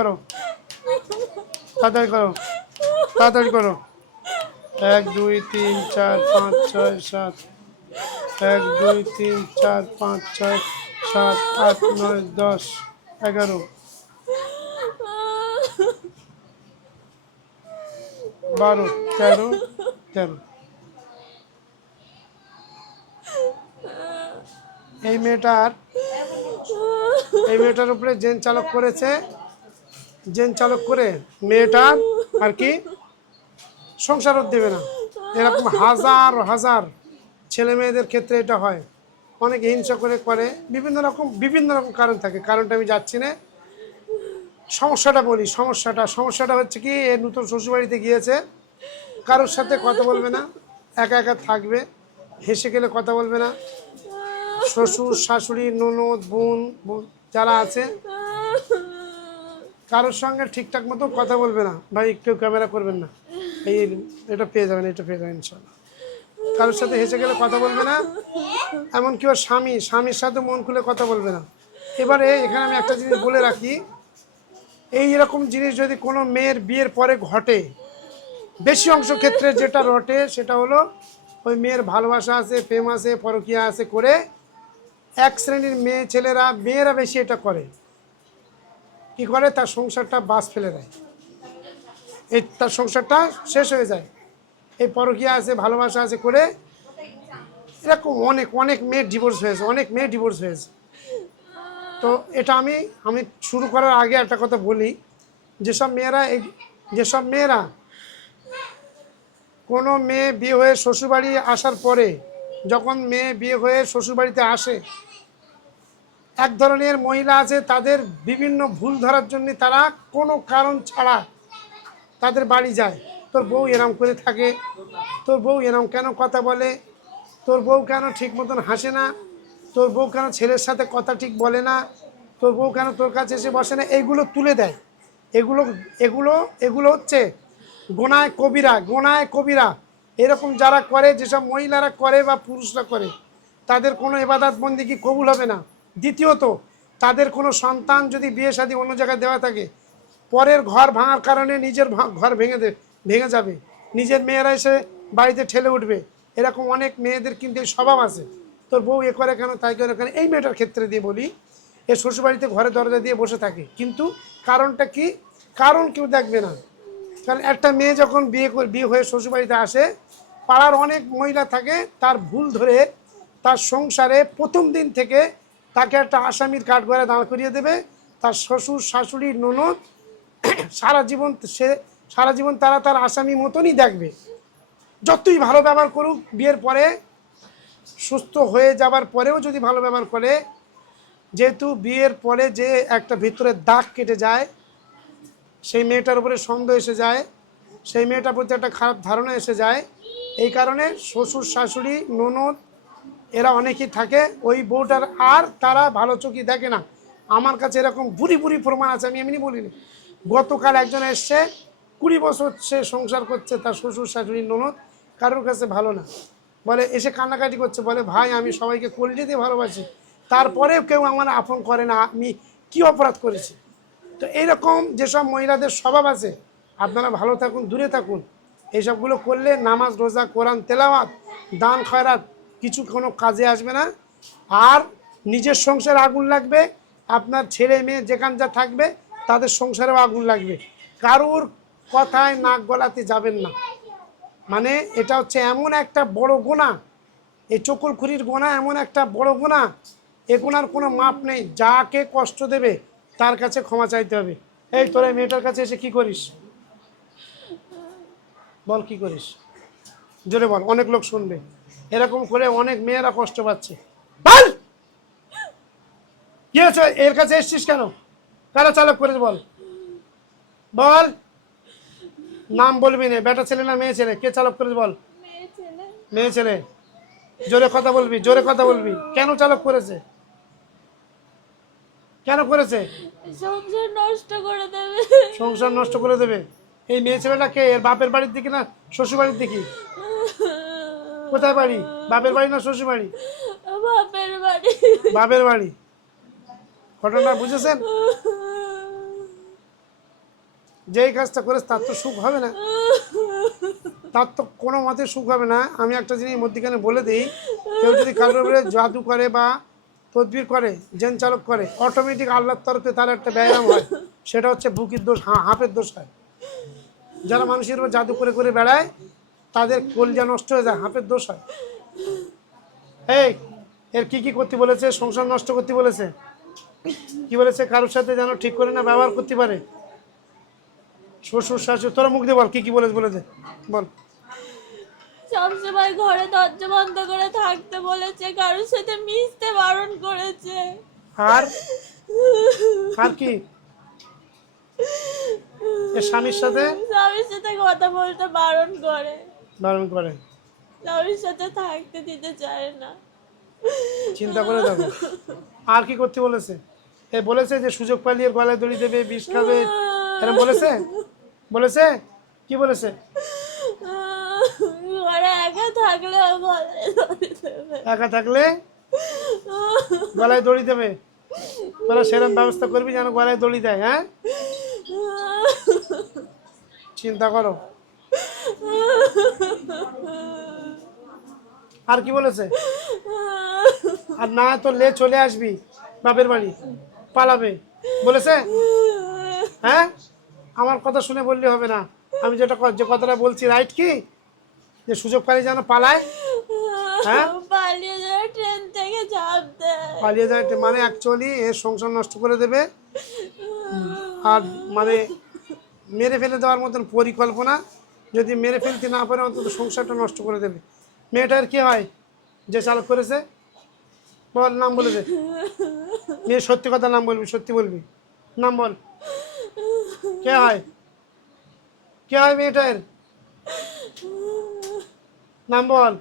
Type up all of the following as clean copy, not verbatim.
করো, তাড়াতাড়ি করো, তাড়াতাড়ি করো। 1 2 3 4 5 6 7, 1 2 3 4 5 6 7 8 9 10 11 12 13 13। এই মেয়েটার উপরে জেন চালক করেছে, জেন চালক করে মেয়েটার আর কি সংসারও দেবে না। এরকম হাজার হাজার ছেলে মেয়েদের ক্ষেত্রে এটা হয়। অনেকে হিংসা করে বিভিন্ন রকম কারণ থাকে, কারণটা আমি যাচ্ছি না। সমস্যাটা বলি, সমস্যাটা হচ্ছে কি, এ নতুন শ্বশুরবাড়িতে গিয়েছে, কারোর সাথে কথা বলবে না, একা একা থাকবে, হেসে গেলে কথা বলবে না, শ্বশুর শাশুড়ি ননদ বোন যারা আছে কারোর সঙ্গে ঠিকঠাক মতো কথা বলবে না। ভাই কেউ ক্যামেরা করবেন না, এই এটা পেয়ে যাবেন, এটা পেয়ে যাবেন ইনশাল্লাহ। কারোর সাথে হেসে গেলে কথা বলবে না, এমনকি ওর স্বামীর সাথে মন খুলে কথা বলবে না। এবারে এখানে আমি একটা জিনিস বলে রাখি, এই এরকম জিনিস যদি কোনো মেয়ের বিয়ের পরে ঘটে, বেশি অংশ ক্ষেত্রে যেটা রটে সেটা হলো ওই মেয়ের ভালোবাসা আছে, প্রেম আছে, পরকীয়া আছে করে এক শ্রেণীর মেয়েরা বেশি এটা করে। কি করে, তার সংসারটা বাস ফেলে দেয়, তার সংসারটা শেষ হয়ে যায়। এই পরকীয়া আছে, ভালোবাসা আছে করে এরকম অনেক মেয়ে ডিভোর্স হয়েছে। তো এটা আমি শুরু করার আগে একটা কথা বলি, যেসব মেয়েরা কোনো মেয়ে বিয়ে হয়ে শ্বশুরবাড়ি আসার পরে, যখন মেয়ে বিয়ে হয়ে শ্বশুরবাড়িতে আসে, এক ধরনের মহিলা আছে, তাদের বিভিন্ন ভুল ধরার জন্য তারা কোনো কারণ ছাড়া তাদের বাড়ি যায়। তোর বউ এরম করে থাকে, তোর বউ এরম কেন কথা বলে, তোর বউ কেন ঠিক মতন হাসে না, তোর বউ কেন ছেলের সাথে কথা ঠিক বলে না, তোর বউ কেন তোর কাছে এসে বসে না, এইগুলো তুলে দেয়। এগুলো হচ্ছে গোনায় কবিরা। এরকম যারা করে, যেসব মহিলারা করে বা পুরুষরা করে, তাদের কোনো ইবাদত বন্দেগী কবুল হবে না। দ্বিতীয়ত, তাদের কোনো সন্তান যদি বিয়ে শাদী অন্য জায়গায় দেওয়া থাকে, পরের ঘর ভাঙার কারণে নিজের ঘর ভেঙে যাবে, নিজের মেয়েরা এসে বাড়িতে ঠেলে উঠবে। এরকম অনেক মেয়েদের কিন্তু এই স্বভাব আছে। তোর বউ এ করে কেন, তাই করে কেন। এই মেয়েটার ক্ষেত্রে দিয়ে বলি, এ শ্বশুরবাড়িতে ঘরে দরজা দিয়ে বসে থাকে, কিন্তু কারণটা কি, কারণ কেউ দেখবে না। কারণ একটা মেয়ে যখন বিয়ে হয়ে শ্বশুরবাড়িতে আসে, পাড়ার অনেক মহিলা থাকে, তার ভুল ধরে তার সংসারে প্রথম দিন থেকে তাকে একটা আসামির কাঠগড়ায় দাঁড় করিয়ে দেবে। তার শ্বশুর শাশুড়ি ননদ সারা জীবন তারা তার আসামি মতনই দেখবে। যতই ভালো ব্যবহার করুক, বিয়ের পরে সুস্থ হয়ে যাবার পরেও যদি ভালো ব্যবহার করে, যেহেতু বিয়ের পরে যে একটা ভিতরে দাগ কেটে যায়, সেই মেয়েটার উপরে সন্দেহ এসে যায়, সেই মেয়েটার প্রতি একটা খারাপ ধারণা এসে যায়। এই কারণে শ্বশুর শাশুড়ি ননদ এরা অনেকেই থাকে, ওই বউটার আর তারা ভালো চোখে দেখে না। আমার কাছে এরকম বুড়ি প্রমাণ আছে, আমি এমনি বলিনি। গতকাল একজন এসছে, 20 বছর সে সংসার করছে, তার শ্বশুর শাশুড়ি ননদ কারোর কাছে ভালো না, বলে এসে কান্নাকাটি করছে, বলে ভাই আমি সবাইকে কলিজা দিয়ে ভালোবাসি, তারপরেও কেউ আমার আপন করে না, আমি কি অপরাধ করেছি। তো এইরকম যেসব মহিলাদের স্বভাব আছে, আপনারা ভালো থাকুন, দূরে থাকুন। এইসবগুলো করলে নামাজ রোজা কোরআন তেলাওয়াত দান খয়রাত কিছু কোনো কাজে আসবে না। আর নিজের সংসারে আগুন লাগবে, আপনার ছেলে মেয়ে যেখান যা থাকবে তাদের সংসারেও আগুন লাগবে। কারুর কথায় নাক গলাতে যাবেন না। মানে এটা হচ্ছে এমন একটা বড় গুনাহ, এই চকুলখুরির গুনাহ এমন একটা বড় গুনাহ, এ গুনার কোনো মাপ নেই। যাকে কষ্ট দেবে তার কাছে ক্ষমা চাইতে হবে। এই তোরা মেয়েটার কাছে এসে কি করিস, বল কি করিস, জোরে বল, অনেক লোক শুনবে। এরকম করে অনেক মেয়েরা কষ্ট পাচ্ছে। বল কি হয়েছে, এর কাছে এসছিস কেন, কারা চালক করে, বল বল, নাম বলবি না, বেটা ছেলে না মেয়ে ছেলে, কে চালক করেছে বল। মেয়ে ছেলে, জোরে কথা বলবি, কেন চালক করেছে, কেন করেছে, সংসার নষ্ট করে দেবে। এই মেয়ে ছেলেটা কে, এর বাপের বাড়ির দিকে না শ্বশুর বাড়ির দিকে, কোথায় বাড়ি, বাপের বাড়ি না শ্বশুর বাড়ি, বাপের বাড়ি। ঘটনা বুঝেছেন। যেই কাজটা করেছে তার তো সুখ হবে না, তার তো কোনো মতে সুখ হবে না। আমি একটা জিনিস মধ্যখানে বলে দিই, কেউ যদি কারোর উপরে জাদু করে বা তদবির করে, জেন চালক করে, অটোমেটিক আল্লাহর তরফে তার একটা ব্যায়াম হয়, সেটা হচ্ছে বুকির দোষ, হাঁপের দোষ হয়। যারা মানুষের উপর জাদু করে করে বেড়ায় তাদের কলজা নষ্ট হয়ে যায়, হাঁপের দোষ হয়। এই এর কি কি করতে বলেছে? সংসার নষ্ট করতে বলেছে, কি বলেছে? কারোর সাথে যেন ঠিক করে না ব্যবহার করতে পারে, শ্বশুর শাশুড়ি, তোরা মুখ দিয়ে বল কি কি বলেছে, বলেছে বল। সবসময় ঘরে দরজা বন্ধ করে থাকতে বলেছে, কারোর সাথে মিশতে বারণ করেছে। আর আর কি? এর স্বামীর সাথে স্বামীর সাথে কথা বলতে বারণ করে, বারণ করে, স্বামীর সাথে থাকতে দিতে চায় না। চিন্তা করে দেখো। আর কি করতে বলেছে? এ বলেছে যে সুযোগ পালিয়ে গলায় দড়ি দেবে, বিষ খাবে, এরকম বলেছে? বলেছে কি বলেছে? ঘরে একা থাকলেও গলায় দড়ি দেবে। একা থাকলে গলায় দড়ি দেবে, তোরা সেরকম ব্যবস্থা করবি যেন গলায় দড়ি দেয়। হ্যাঁ, চিন্তা করো। আর কি বলেছে? আর না তো লে চলে আসবি বাপের বাড়ি, পালাবে, বলেছে? হ্যাঁ, আমার কথা শুনে বললে হবে না, আমি যে কথাটা বলছি রাইট কি, যে সুযোগ পালি যেন পালায়। হ্যাঁ, পালিয়ে যায়, ট্রেন থেকে ঝাঁপ দেয়। পালিয়ে যায় মানে অ্যাকচুয়ালি এর সংসার নষ্ট করে দেবে, আর মানে মেরে ফেলে দেওয়ার মতন পরিকল্পনা, যদি মেরে ফেলতে না পারে অন্তত সংসারটা নষ্ট করে দেবে। মেয়েটার কি হয় যে চালক করেছে? বল, নাম বলে দে। মেয়ে সত্যি কথা নাম বলবি, সত্যি বলবি, নাম বল। কে হয়? কে হয় মেয়েটার? নাম বল।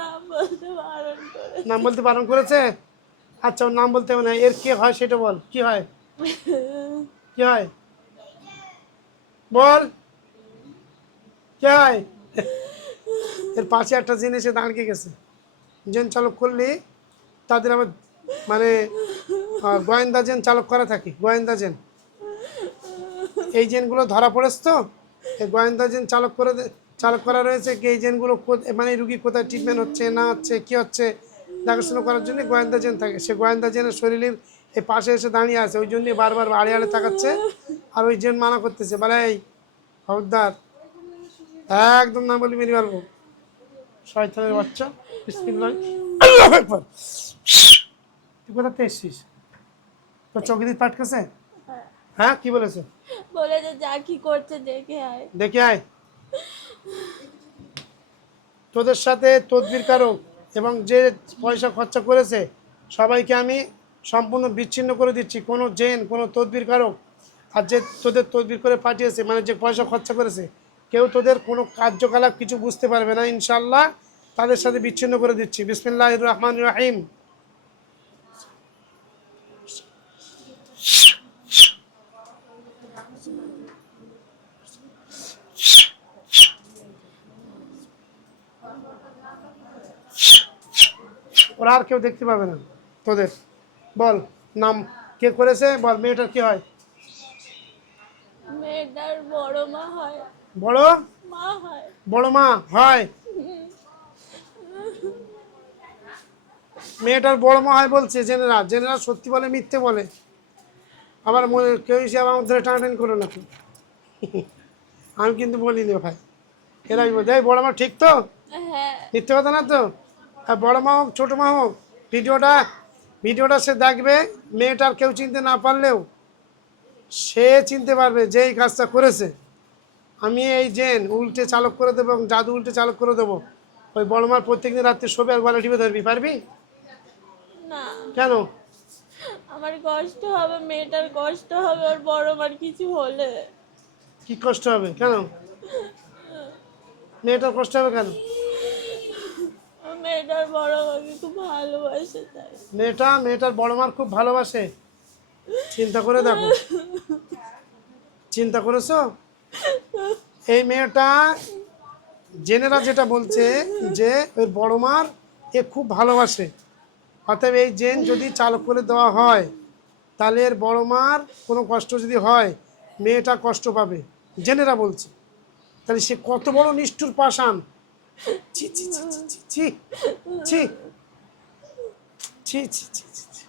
নাম বলতে বারণ করে। নাম বলতে বারণ করেছে? আচ্ছা, ওর নাম বলতে হবে না, এর কে হয় সেটা বল, কি হয়? কি হয় বল, কে হয়? এর পাশে একটা জিনিস এসে দাঁড়িয়ে গেছে, জেন চালক করলে তাদের আবার মানে গোয়েন্দা জেন চালক করা থাকে, গোয়েন্দা জেন। এই জেনগুলো ধরা পড়েছে তো, এই গোয়েন্দা জেন চালক করা রয়েছে কি, এই জেনগুলো মানে রুগী কোথায় ট্রিটমেন্ট হচ্ছে না হচ্ছে কি হচ্ছে দেখাশোনা করার জন্য গোয়েন্দা জেন থাকে। সে গোয়েন্দা জেনের শরীরের এই পাশে এসে দাঁড়িয়ে আছে, ওই জন্যই বারবার আড়ে আড়ে তাকাচ্ছে, আর ওই জেন মানা করতেছে, বলে এই খবরদার, একদম না বলি মেরে পারবো, শয়তানের বাচ্চা। বিসমিল্লাহ, আল্লাহু আকবার। তুই কোথাতে এসছিস? তোর চোখে দিয়ে পাটকেছে? হ্যাঁ, কি বলেছে? বলেছে যা কি করছে দেখে আয়। দেখে আয়। তোদের সাথে তদবির কারক এবং যে পয়সা খরচা করেছে সবাইকে আমি সম্পূর্ণ বিচ্ছিন্ন করে দিচ্ছি। কোনো জেন, কোনো তদবির কারক আর যে তোদের তদবির করে পাঠিয়েছে, মানে যে পয়সা খরচা করেছে, কেউ তোদের কোনো কার্যকলাপ কিছু বুঝতে পারবে না ইনশাল্লাহ, তাদের সাথে বিচ্ছিন্ন করে দিচ্ছি। বিসমিল্লাহির রহমানির রহিম। ওরা আর কেউ দেখতে পাবে না তোদের। বল, নাম কে করেছে বল, মেয়েটার কি হয়? মেয়েটার বড় মা হয়। বড় মা হয়। বড় মা হয়? মেয়েটার বড় মা হয় বলছে জেনেরা, জেনেরা সত্যি বলে মিথ্যে বলে, আবার মনে কেউ এসে আমার ধরে টানাটানি করো নাকি। আমি কিন্তু বলিনি ভাই, এরাই বলছে এই বড় মা ঠিক তো, হ্যাঁ। মিথ্যে কথা না তো। আর বড় মা হোক ছোটো মা হোক, ভিডিওটা সে দেখবে, মেয়েটার কেউ চিনতে না পারলেও সে চিনতে পারবে যে এই কাজটা করেছে। আমি এই জেন উল্টে চালক করে দেবো এবং জাদু উল্টে চালক করে দেবো। ওই বড় মার প্রত্যেকদিন রাত্রে শোবে আর গলা টিপে ধরবি, পারবি? না, কেন? আমার কষ্ট হবে, মেয়েটার কষ্ট হবে, ওর বড় মার কিছু হলে। কি কষ্ট হবে কেন? মেয়েটার কষ্ট হবে কেন? মেয়েটার বড় মাকে খুব ভালোবাসে তাই। মেয়েটার বড় মার খুব ভালোবাসে, চিন্তা করে দেখো, চিন্তা করেছো? এই মেয়েটা জেনেরা যেটা বলছে যে ওই বড় মার এ খুব ভালোবাসে, অতএব এই জেন যদি চালক করে দেওয়া হয় তাহলে এর বড় মার কোনো কষ্ট যদি হয় মেয়েটা কষ্ট পাবে, জেনেরা বলছি। তাহলে সে কত বড় নিষ্ঠুর পাষাণ! ছি ছি ছি ছি ছি ছি ছি ছি ছি ছি ছি ছি।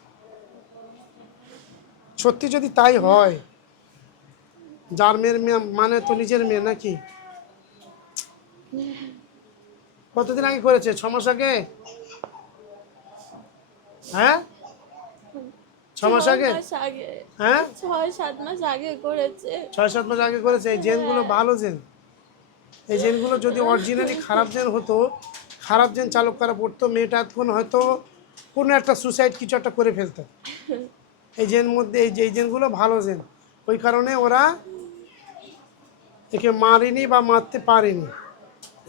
সত্যি যদি তাই হয়, যার মেয়ের মেয়ে মানে তো নিজের মেয়ে নাকি? কতদিন আগে করেছে? 6 মাস আগে? হ্যাঁ, 6 মাস 6 আগে? মাস আগে, হ্যাঁ, 6-7 মাস আগে করেছে। 6-7 মাস আগে করেছে। এই জেনগুলো ভালো জেন। এই জেনগুলো যদি অরিজিনালি খারাপ জেন হতো, খারাপ জেন চালক করা পড়তো, মেয়েটা এতক্ষণ হয়তো কোনো একটা সুসাইড কিছু একটা করে ফেলতো। এই জেন মধ্যে এই জেনগুলো ভালো জেন, ওই কারণে ওরা একে মারেনি বা মারতে পারেনি।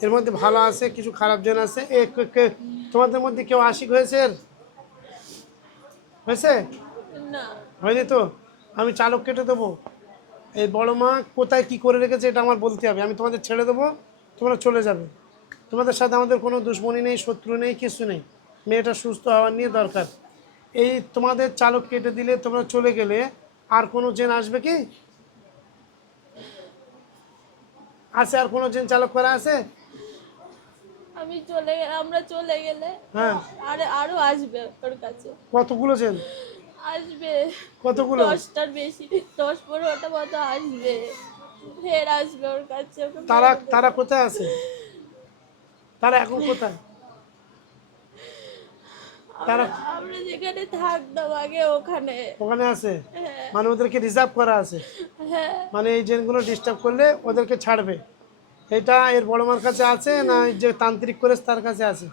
এর মধ্যে ভালো আছে, কিছু খারাপ জেন আছে। তোমাদের মধ্যে কেউ আশিক হয়েছে? হয়েছে? না, হয়নি তো? আমি চালক কেটে দেবো। এই বড় মা কোথায় কি করে রেখেছে এটা আমার বলতে হবে। আমি তোমাদের ছেড়ে দেবো, তোমরা চলে যাবে। তোমাদের সাথে আমাদের কোনো দুশ্মনী নেই, শত্রু নেই, কিছু নেই। মেয়েটা সুস্থ হওয়ার নিয়ে দরকার। এই তোমাদের চালক কেটে দিলে, তোমরা চলে গেলে, আর কোনো জেন আসবে কি? আছে আর কোনো জেন চালক করা আছে? আমরা চলে গেলে হ্যাঁ, আরো আসবে ওর কাছে। কতগুলো জেন? আসবে কতগুলো? 10টার বেশি, 10-15টা মতো আসবে। ফের আসবে ওর কাছে, ওকে তারা মেরে দেবে। তারা কোথায় আছে? তারা এখন কোথায়? তারা আমরা আমরা যেখানে থাকতাম আগে ওখানে। ওখানে আছে? হ্যাঁ, মানে ওদেরকে রিজার্ভ করা আছে? হ্যাঁ। মানে এই জেনগুলো ডিস্টার্ব করলে ওদেরকে ছাড়বে? এটা এর বড় মার কাছে আছে না এই যে তান্ত্রিক করেছে তার কাছে আছে?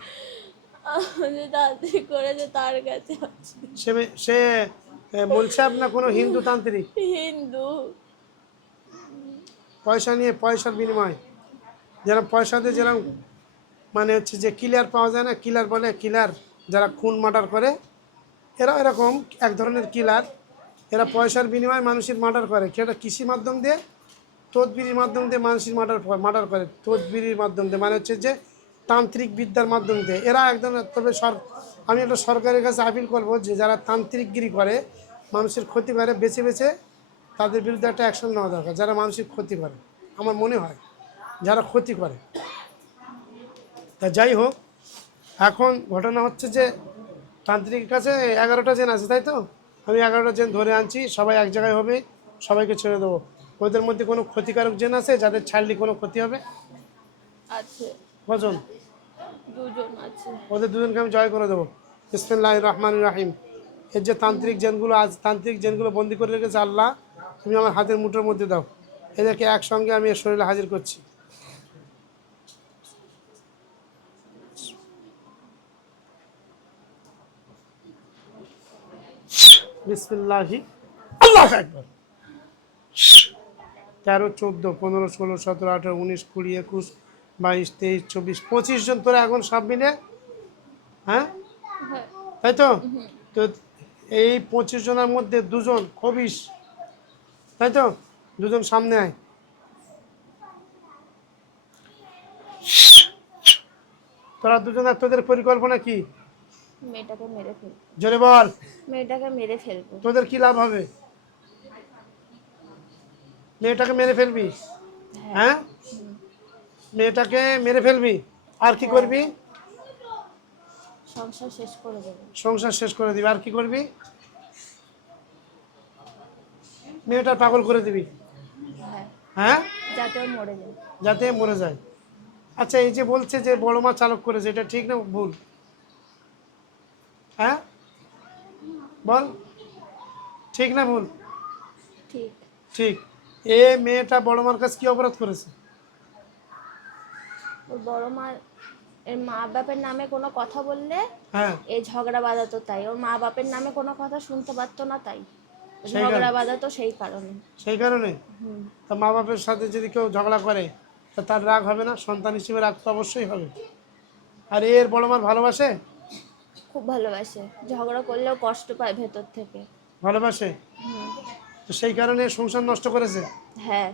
যে তান্ত্রিক করেছে তার কাছে আছে। সে মুলসাব না কোনো হিন্দু তান্ত্রিক? হিন্দু। পয়সা নিয়ে, পয়সার বিনিময়, যেরকম পয়সা দিয়ে যেরকম মানে হচ্ছে যে কিলার পাওয়া যায় না, কিলার বলে, কিলার যারা খুন মার্ডার করে, এরা এরকম এক ধরনের কিলার। এরা পয়সার বিনিময়ে মানুষের মার্ডার করে। সেটা কৃষি মাধ্যম দিয়ে, তদবিরির মাধ্যম দিয়ে মানুষের মার্ডার করে। তদবিরির মাধ্যম দিয়ে মানে হচ্ছে যে তান্ত্রিক বিদ্যার মাধ্যম দিয়ে এরা একদম। তবে আমি একটা সরকারের কাছে আপিল করবো যে যারা তান্ত্রিকগিরি করে, মানুষের ক্ষতি করে, বেছে বেছে তাদের বিরুদ্ধে একটা অ্যাকশন নেওয়া দরকার। যারা মানুষের ক্ষতি করে, আমার মনে হয় যারা ক্ষতি করে। তা যাই হোক, এখন ঘটনা হচ্ছে যে তান্ত্রিকের কাছে 11টা জেন আছে, তাই তো? আমি 11টা জেন ধরে আনছি, সবাই এক জায়গায় হবে, সবাইকে ছেড়ে দেবো। ওদের মধ্যে কোনো ক্ষতিকারক জেন আছে যাদের ছাড়লে কোনো ক্ষতি হবে? আছে, কজন? 2জন আছে। ওদের দুজনকে আমি জয় করে দেবো। বিসমিল্লাহির রহমানির রহিম। এর যে তান্ত্রিক জেনগুলো বন্দি করে রেখেছে, আল্লাহ তুমি আমার হাতের মুঠোর মধ্যে দাও। এদেরকে একসঙ্গে আমি এর শরীরে হাজির করছি। বিসমিল্লাহি আল্লাহু আকবার। 13, 14, 15, 16, 17, 18, 19, 20, 21, 22, 23, 24, 25 জন তোরা এখন সব মিলে। হ্যাঁ, হ্যাঁ। তাই তো? তো এই 25 জনের মধ্যে 2জন খবিস, তাই তো? 2জন সামনে আয়। তোরা 2জন, তোদের পরিকল্পনা কি? মেয়েটাকে মেরে ফেলবো। জোরে বল। মেয়েটাকে মেরে ফেলবো। তোদের কি লাভ হবে? মেয়েটাকে মেরে ফেলবি? হ্যাঁ, মেয়েটাকে মেরে ফেলবি। আর কি করবি? সংসার শেষ করে দেবো। সংসার শেষ করে দিবি। আর কি করবি? মেয়েটা পাগল করে দিবি। হ্যাঁ, হ্যাঁ, যাতে ও মরে যায়। যাতে মরে যায়। আচ্ছা, এই যে বলছে যে বড় মা চালক করেছে, এটা ঠিক না ভুল? হ্যাঁ, বল, ঠিক না ভুল? ঠিক। ঠিক। এ মেয়েটা বড় মার কাছে কি অপরাধ করেছে? ওর বড় মা এর মা বাপের নামে কোনো কথা বললে হ্যাঁ, এই ঝগড়া বাঁধাতো, তাই ওর মা বাপের নামে কোনো কথা শুনতে পারতো না, তাই সেই ঝগড়া কারণে, বাঁধাতো সেই কারণে। সেই কারণে তা মা বাপের সাথে যদি কেউ ঝগড়া করে তা তার রাগ হবে না? সন্তান হিসেবে রাগ তো অবশ্যই হবে। আর এর বড় মার ভালোবাসে? খুব ভালোবাসে, ঝগড়া করলেও কষ্ট পায় ভেতর থেকে। ভালোবাসে, তো সেই কারণে সংসার নষ্ট করেছে। হ্যাঁ।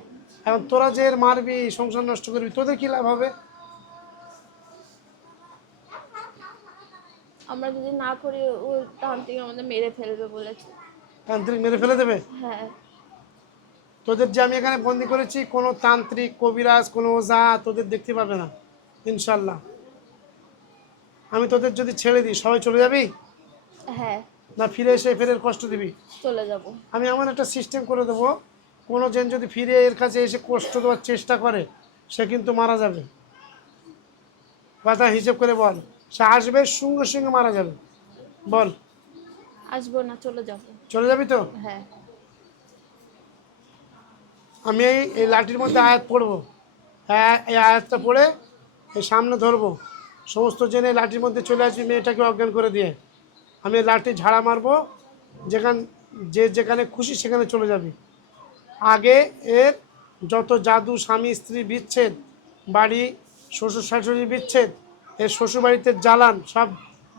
এখন তোরা যে এর মারবি, সংসার নষ্ট করবি, তোদের কি লাভ হবে? আমরা যদি না করি ও তান্ত্রিক আমাদের মেরে ফেলবে বলেছে। তান্ত্রিক মেরে ফেলে দেবে। হ্যাঁ। তোদের যে আমি এখানে বন্দি করেছি, কোনো তান্ত্রিক, কবিরাজ, কোনো ওঝা তোদের দেখতে পাবে না ইনশাল্লাহ। আমি তোদের যদি ছেড়ে দিই সবাই চলে যাবি, হ্যাঁ, না ফিরে এসে ফেরের কষ্ট দিবি? চলে যাব। আমি এমন একটা সিস্টেম করে দেবো, কোনো জন যদি ফিরে এর কাছে এসে কষ্ট দেওয়ার চেষ্টা করে সে কিন্তু মারা যাবে। কথা হিসেব করে বল, সে আসবে সঙ্গে সঙ্গে মারা যাবে। বল, আসবো না, চলে যাব। চলে যাবি তো? হ্যাঁ। আমি এই লাঠির মধ্যে আয়াত পড়বো, হ্যাঁ এই আয়াতটা পড়ে এই সামনে ধরবো, সমস্ত জেনে লাঠির মধ্যে চলে আসবি, মেয়েটাকে অজ্ঞান করে দিয়ে আমি এই লাঠি ঝাড়া মারবো, যেখানে খুশি সেখানে চলে যাবি। আগে এর যত জাদু, স্বামী স্ত্রী বিচ্ছেদ, বাড়ি শ্বশুর শাশুড়ি বিচ্ছেদ, এর শ্বশুর বাড়িতে জ্বালান সব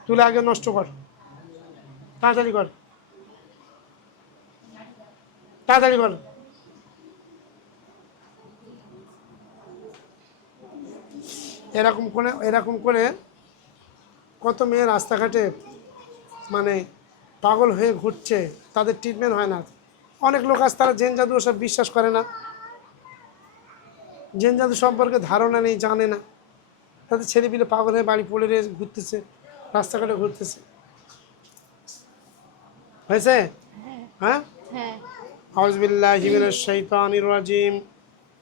তুলে আগে নষ্ট কর, তাড়াতাড়ি কর, তাড়াতাড়ি কর। এরকম করে কত মেয়ে রাস্তাঘাটে মানে পাগল হয়ে ঘুরছে, তাদের ট্রিটমেন্ট হয় না। অনেক লোক আছে তারা জেন জাদু ওসব বিশ্বাস করে না, জেন জাদু সম্পর্কে ধারণা নেই, জানে না, তাদের ছেলেপিলে পাগল হয়ে বাড়ি পড়ে রয়ে ঘুরতেছে, রাস্তাঘাটে ঘুরতেছে। হয়েছে? হ্যাঁ। হ্যাঁ। আউযুবিল্লাহি মিনাশ শাইতানির রাজিম,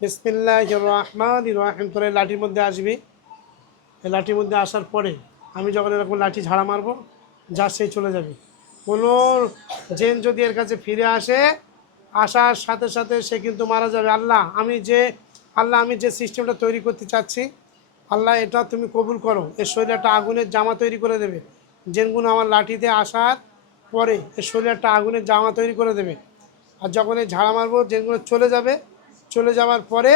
বিসমিল্লাহির রহমানির রহিম। তোরা এই লাঠির মধ্যে আসবি, এই লাঠির মধ্যে আসার পরে আমি যখন এরকম লাঠি ঝাড়া মারবো, যা সেই চলে যাবে। কোনো জেন যদি এর কাছে ফিরে আসে, আসার সাথে সাথে সে কিন্তু মারা যাবে। আল্লাহ আমি যে সিস্টেমটা তৈরি করতে চাচ্ছি, আল্লাহ এটা তুমি কবুল করো। এর শরীরে একটা আগুনের জামা তৈরি করে দেবে। জেনগুলো আমার লাঠিতে আসার পরে এর শরীরে একটা আগুনের জামা তৈরি করে দেবে। আর যখন এই ঝাড়া মারবো জেনগুলো চলে যাবে, চলে যাওয়ার পরে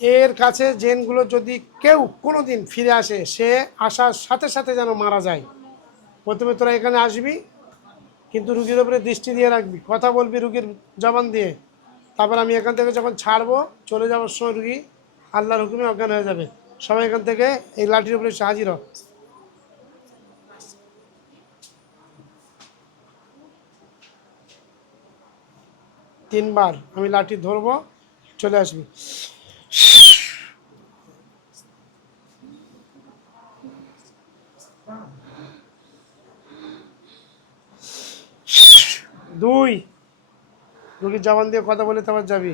এর কাছে জেনগুলো যদি কেউ কোনো দিন ফিরে আসে, সে আসার সাথে সাথে যেন মারা যায়। প্রথমে তোরা এখানে আসবি, কিন্তু রুগীর উপরে দৃষ্টি দিয়ে রাখবি, কথা বলবি রুগীর জবান দিয়ে। তারপর আমি এখান থেকে যখন ছাড়বো, চলে যাওয়ার সময় রুগী আল্লাহর হুকুমে অজ্ঞান হয়ে যাবে। সবাই এখান থেকে এই লাঠির উপরে এসে হাজির হ। তিনবার আমি লাঠি ধরবো, চলে আসবি। 2 রুগীর জবান দিয়ে কথা বলে তারপর যাবি।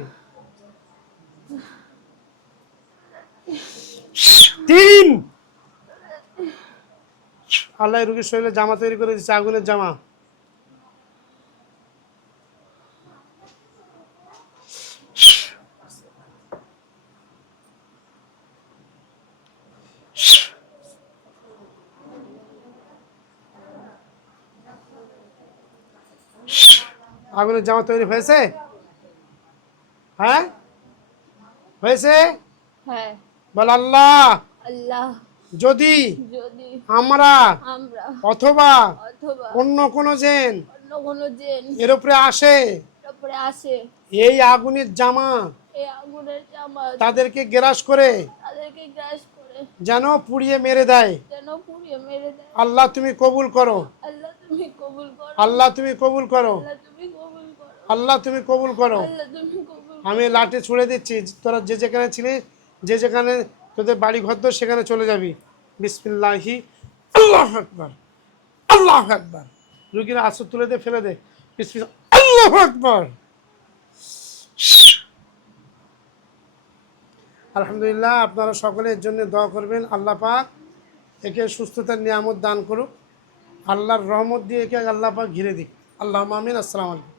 3 আল্লাহ রুগীর শরীরে জামা তৈরি করে দিচ্ছে, আগুনের জামা। 'আগুনের জামা তৈরি হয়েছে? হ্যাঁ হয়েছে? হ্যাঁ। বল আল্লাহ, আল্লাহ যদি যদি আমরা আমরা অথবা অথবা অন্য কোনো জেন অন্য কোনো জেন এর উপরে আসে, তারপরে আসে, এই আগুনের জামা এই আগুনের জামা তাদেরকে গ্রাস করে তাদেরকে গ্রাস করে যেন পুড়িয়ে মেরে দেয়, যেন পুড়িয়ে মেরে দেয়। আল্লাহ তুমি কবুল করো, আল্লাহ তুমি কবুল করো। আল্লাহ তুমি কবুল করো, আল্লাহ তুমি কবুল করো। আল্লাহ তুমি কবুল করো। আল্লাহ তুমি কবুল আমি লাঠি ছুঁড়ে দিচ্ছি, তোরা যে যেখানে ছিলিস, যে যেখানে তোদের বাড়ি ঘর দর সেখানে চলে যাবি। বিসমিল্লাহি, আল্লাহু আকবার, আল্লাহু আকবার। রুগীর আসর তুলে দে, ফেলে দে। বিসমিল্লাহ, আল্লাহু আকবার। আলহামদুলিল্লাহ, আপনারা সকলের জন্য দোয়া করবেন, আল্লাহ পাক একে সুস্থতার নিয়ামত দান করুক, আল্লাহর রহমত দিয়ে একে আল্লাহ পাক ঘিরে দিক। আল্লাহুম্মা আমিন। আসসালামু আলাইকুম।